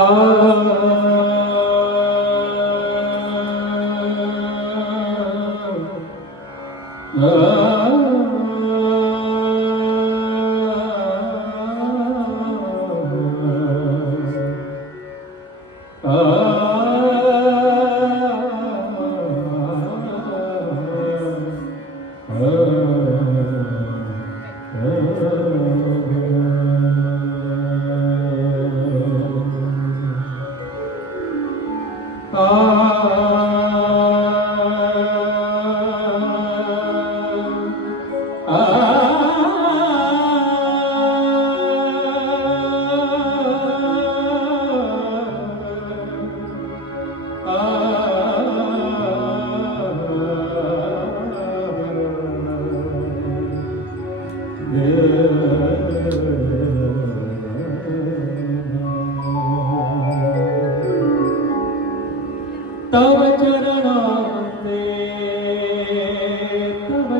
Oh.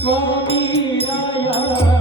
Swami Raya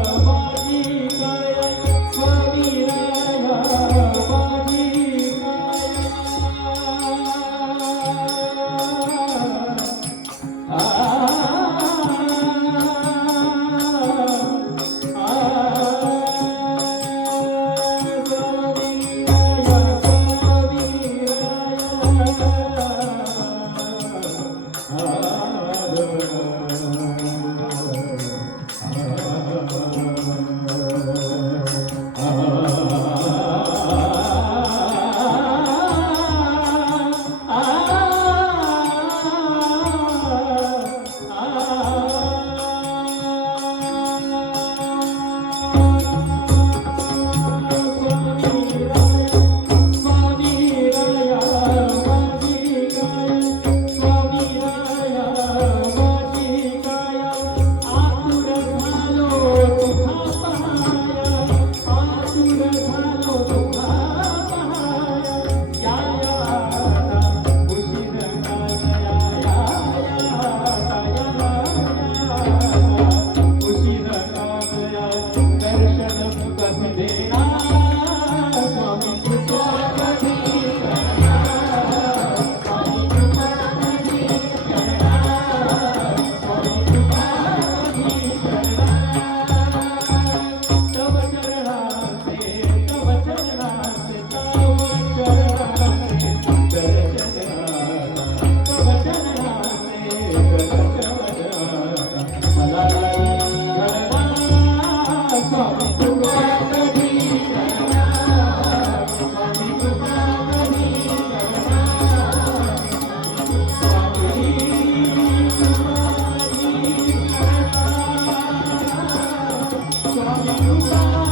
Música